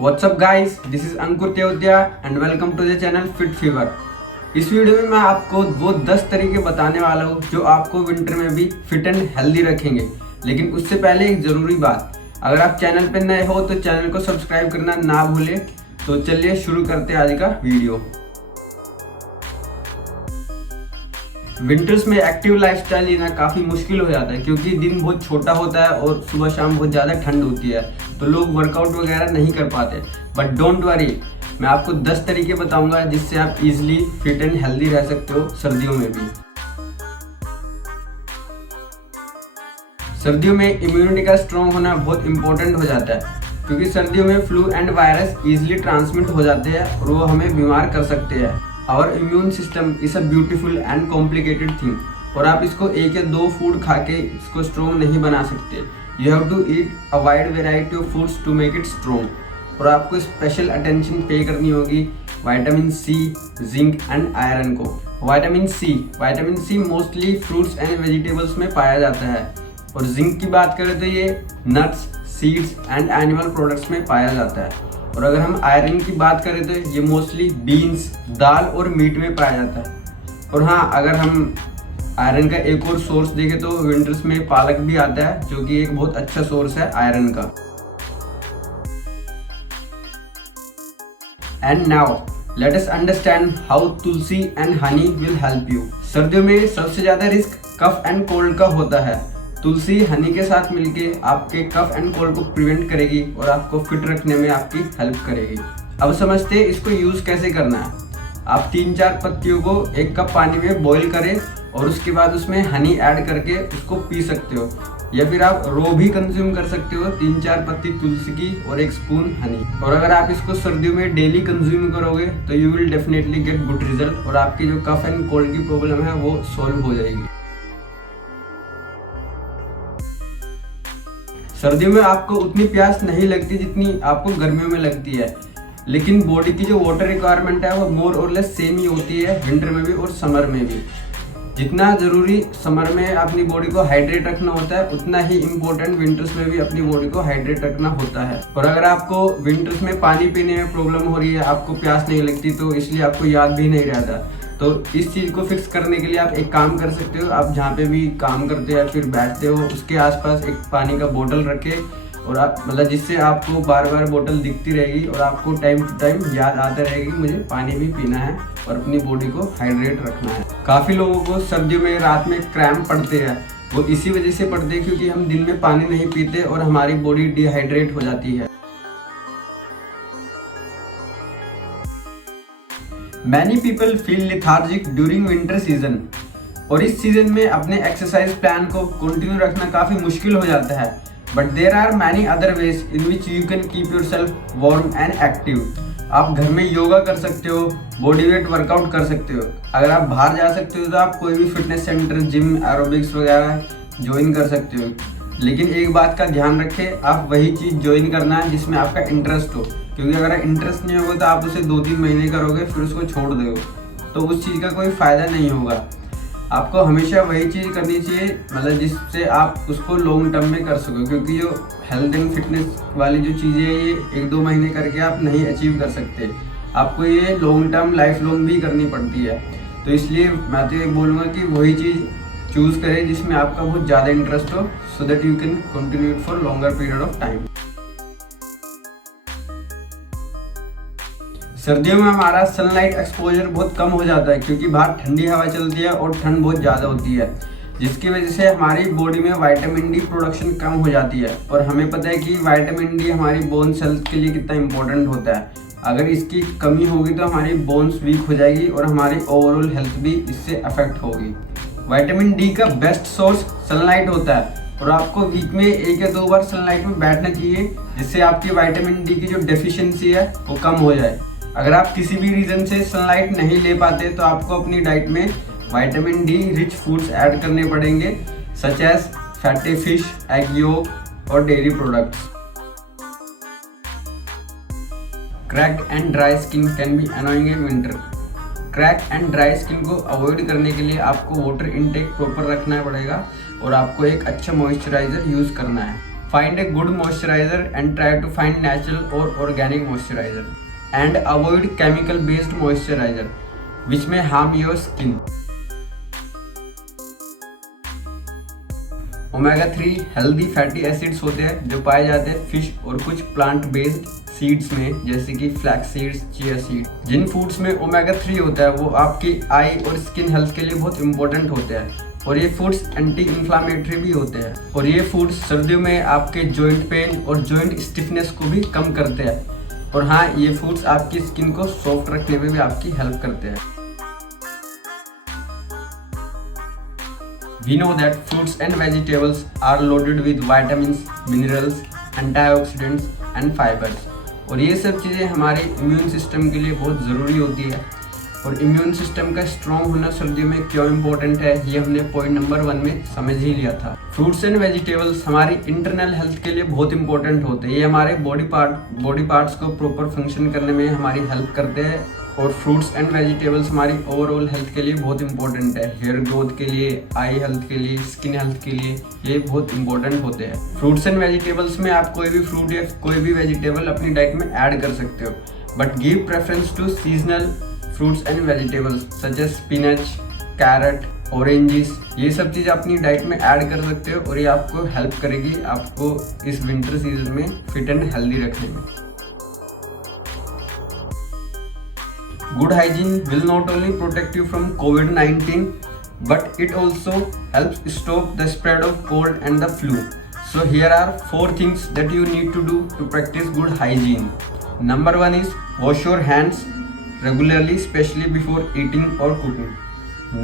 What's up guys, this is Ankur Teotia and welcome to the channel Fit Fever। इस video में मैं आपको वो 10 तरीके बताने वाला हूँ जो आपको विंटर में भी फिट एंड हेल्दी रखेंगे। लेकिन उससे पहले एक ज़रूरी बात, अगर आप चैनल पर नए हो तो चैनल को सब्सक्राइब करना ना भूलें। तो चलिए शुरू करते हैं आज का वीडियो। विंटर्स में एक्टिव लाइफस्टाइल जीना काफ़ी मुश्किल हो जाता है क्योंकि दिन बहुत छोटा होता है और सुबह शाम बहुत ज़्यादा ठंड होती है, तो लोग वर्कआउट वगैरह नहीं कर पाते। बट डोंट वरी, मैं आपको 10 तरीके बताऊंगा जिससे आप इजीली फिट एंड हेल्दी रह सकते हो सर्दियों में भी। सर्दियों में इम्यूनिटी का स्ट्रॉन्ग होना बहुत इंपॉर्टेंट हो जाता है क्योंकि सर्दियों में flu and virus easily transmit हो जाते हैं और वो हमें बीमार कर सकते हैं। Our immune system is a beautiful and complicated thing और आप इसको एक या दो फूड खा के इसको स्ट्रॉन्ग नहीं बना सकते। You have to eat a wide variety of foods to make it strong. और आपको स्पेशल अटेंशन पे करनी होगी vitamin C, zinc and iron को। Vitamin C mostly fruits and vegetables में पाया जाता है और जिंक की बात करें तो ये nuts, seeds and animal products में पाया जाता है। और अगर हम आयरन की बात करें तो ये मोस्टली बीन्स, दाल और मीट में पाया जाता है। और हाँ, अगर हम आयरन का एक और सोर्स देखें तो विंटर्स में पालक भी आता है जो कि एक बहुत अच्छा सोर्स है आयरन का। And now let us understand how Tulsi and honey will help you. सर्दियों में सबसे ज्यादा रिस्क कफ एंड कोल्ड का होता है। तुलसी हनी के साथ मिलके आपके कफ एंड कोल्ड को प्रिवेंट करेगी और आपको फिट रखने में आपकी हेल्प करेगी। अब समझते हैं इसको यूज कैसे करना है। आप 3-4 पत्तियों को 1 कप पानी में बॉईल करें और उसके बाद उसमें हनी ऐड करके उसको पी सकते हो, या फिर आप रो भी कंज्यूम कर सकते हो, 3-4 पत्ती तुलसी की और 1 स्पून हनी। और अगर आप इसको सर्दियों में डेली कंज्यूम करोगे तो you will definitely get good result और आपकी जो कफ एंड कोल्ड की प्रॉब्लम है वो सॉल्व हो जाएगी। सर्दियों में आपको उतनी प्यास नहीं लगती जितनी आपको गर्मियों में लगती है, लेकिन बॉडी की जो वाटर रिक्वायरमेंट है वो मोर और लेस सेम ही होती है विंटर में भी और समर में भी। जितना ज़रूरी समर में अपनी बॉडी को हाइड्रेट रखना होता है उतना ही इम्पोर्टेंट विंटर्स में भी अपनी बॉडी को हाइड्रेट रखना होता है। और अगर आपको विंटर्स में पानी पीने में प्रॉब्लम हो रही है, आपको प्यास नहीं लगती, तो इसलिए आपको याद भी नहीं रहता, तो इस चीज़ को फिक्स करने के लिए आप एक काम कर सकते हो। आप जहाँ पे भी काम करते हो या फिर बैठते हो उसके आसपास एक पानी का बोतल रखें और आप मतलब जिससे आपको बार बार बोतल दिखती रहेगी और आपको टाइम टू टाइम याद आता रहेगी मुझे पानी भी पीना है और अपनी बॉडी को हाइड्रेट रखना है। काफ़ी लोगों को सर्दियों में रात में क्रैम्प पड़ते हैं, वो इसी वजह से पड़ते हैं क्योंकि हम दिन में पानी नहीं पीते और हमारी बॉडी डिहाइड्रेट हो जाती है। Many people feel lethargic during winter season और इस सीजन में अपने एक्सरसाइज प्लान को कंटिन्यू रखना काफ़ी मुश्किल हो जाता है। But there are many other ways in which you can keep yourself warm and active. आप घर में योगा कर सकते हो, बॉडी वेट वर्कआउट कर सकते हो। अगर आप बाहर जा सकते हो तो आप कोई भी फिटनेस सेंटर, जिम, एरोबिक्स वगैरह ज्वाइन कर सकते हो। लेकिन एक बात का ध्यान रखें, आप वही चीज़ ज्वाइन करना है जिसमें आपका इंटरेस्ट हो, क्योंकि अगर इंटरेस्ट नहीं होगा तो आप उसे 2-3 महीने करोगे फिर उसको छोड़ दोगे तो उस चीज़ का कोई फ़ायदा नहीं होगा। आपको हमेशा वही चीज़ करनी चाहिए मतलब जिससे आप उसको लॉन्ग टर्म में कर सको, क्योंकि जो हेल्थ एंड फिटनेस वाली जो चीज़ें हैं ये 1-2 महीने करके आप नहीं अचीव कर सकते, आपको ये लॉन्ग टर्म लाइफ लॉन्ग भी करनी पड़ती है। तो इसलिए मैं तो ये बोलूँगा कि वही चीज़ चूज़ करें जिसमें आपका बहुत ज़्यादा इंटरेस्ट हो, so that you can continue it for longer period of time. सर्दियों में हमारा सनलाइट एक्सपोजर बहुत कम हो जाता है क्योंकि बाहर ठंडी हवा चलती है और ठंड बहुत ज़्यादा होती है, जिसकी वजह से हमारी बॉडी में विटामिन डी प्रोडक्शन कम हो जाती है। और हमें पता है कि विटामिन डी हमारी बोन्स हेल्थ के लिए कितना इंपॉर्टेंट होता है। अगर इसकी कमी होगी तो हमारी बोन्स वीक हो जाएगी और हमारी ओवरऑल हेल्थ भी इससे अफेक्ट होगी। विटामिन डी का बेस्ट सोर्स सनलाइट होता है और आपको वीक में 1 या 2 बार सनलाइट में बैठना चाहिए जिससे आपकी विटामिन डी की जो डेफिशिएंसी है वो कम हो जाए। अगर आप किसी भी रीज़न से सनलाइट नहीं ले पाते तो आपको अपनी डाइट में vitamin D rich foods add करने पड़ेंगे, such as fatty fish, egg yolk और dairy products. Cracked and dry skin can be annoying in winter. Crack and dry skin को अवॉइड करने के लिए आपको वाटर इनटेक प्रॉपर रखना पड़ेगा और आपको एक अच्छा मॉइस्चराइजर यूज़ करना है। Find a good moisturizer and try to find natural or organic moisturizer. And avoid chemical based moisturizer which may harm your skin. Omega 3 healthy fatty acids होते हैं जो पाए जाते हैं फिश और कुछ प्लांट बेस्ड सीड्स में, जैसे कि फ्लैक्स सीड्स, चिया सीड। जिन फूड्स में ओमेगा 3 होता है वो आपकी आई और स्किन हेल्थ के लिए बहुत इंपॉर्टेंट होते हैं, और ये फूड्स एंटी इन्फ्लामेटरी भी होते हैं, और ये फूड्स सर्दियों में आपके जॉइंट पेन और जॉइंट स्टिफनेस को भी कम करते हैं, और हाँ, ये फूड्स आपकी स्किन को सॉफ्ट रखने में भी आपकी हेल्प करते हैं। We know that fruits and vegetables are loaded with vitamins, minerals, antioxidants and fibers, और ये सब चीज़ें हमारे इम्यून सिस्टम के लिए बहुत ज़रूरी होती है, और इम्यून सिस्टम का स्ट्रॉन्ग होना सर्दियों में क्यों इम्पोर्टेंट है ये हमने पॉइंट नंबर 1 में समझ ही लिया था। फ्रूट्स एंड वेजिटेबल्स हमारी इंटरनल हेल्थ के लिए बहुत इंपॉर्टेंट होते हैं, ये हमारे बॉडी पार्ट्स को प्रॉपर फंक्शन करने में हमारी हेल्प करते हैं, और फ्रूट्स एंड वेजिटेबल्स हमारी ओवरऑल हेल्थ के लिए बहुत इंपॉर्टेंट है। हेयर ग्रोथ के लिए, आई हेल्थ के लिए, स्किन हेल्थ के लिए ये बहुत इंपॉर्टेंट होते हैं। फ्रूट्स एंड वेजिटेबल्स में आप कोई भी फ्रूट या कोई भी वेजिटेबल अपनी डाइट में ऐड कर सकते हो, but give preference to seasonal fruits and vegetables such as spinach, carrot, oranges. ये सब चीज़ अपनी डाइट में ऐड कर सकते हो, और ये आपको हेल्प करेगी आपको इस विंटर सीजन में फिट एंड हेल्दी रखने में। Good hygiene will not only protect you from COVID-19, but it also helps stop the spread of cold and the flu. So here are 4 things that you need to do to practice good hygiene. Number 1 is wash your hands regularly, especially before eating or cooking.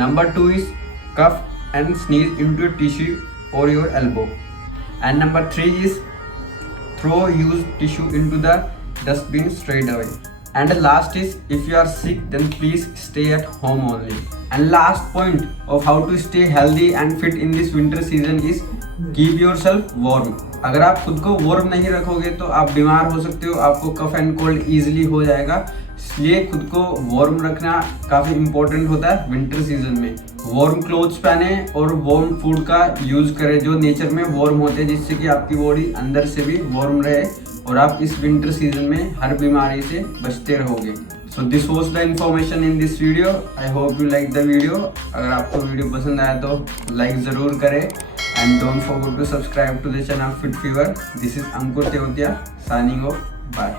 Number 2 is cough and sneeze into a tissue or your elbow. And number 3 is throw used tissue into the dustbin straight away. And the last is, if you are sick then please stay at home only. And last point of how to stay healthy and fit in this winter season is keep yourself warm. अगर आप खुद को warm नहीं रखोगे तो आप बीमार हो सकते हो, आपको कफ एंड कोल्ड ईजिली हो जाएगा, इसलिए खुद को वार्म रखना काफ़ी इंपॉर्टेंट होता है विंटर सीजन में। वार्म क्लोथ्स पहने और वार्म फूड का यूज़ करें जो नेचर में वार्म होते हैं, जिससे कि आपकी बॉडी अंदर से भी वार्म रहे और आप इस विंटर सीजन में हर बीमारी से बचते रहोगे। So this was the information in this video. I hope you like the video. अगर आपको वीडियो पसंद आया तो लाइक ज़रूर करें, and don't forget to subscribe to the channel fit fever. This is Ankur Tewatia signing off. Bye.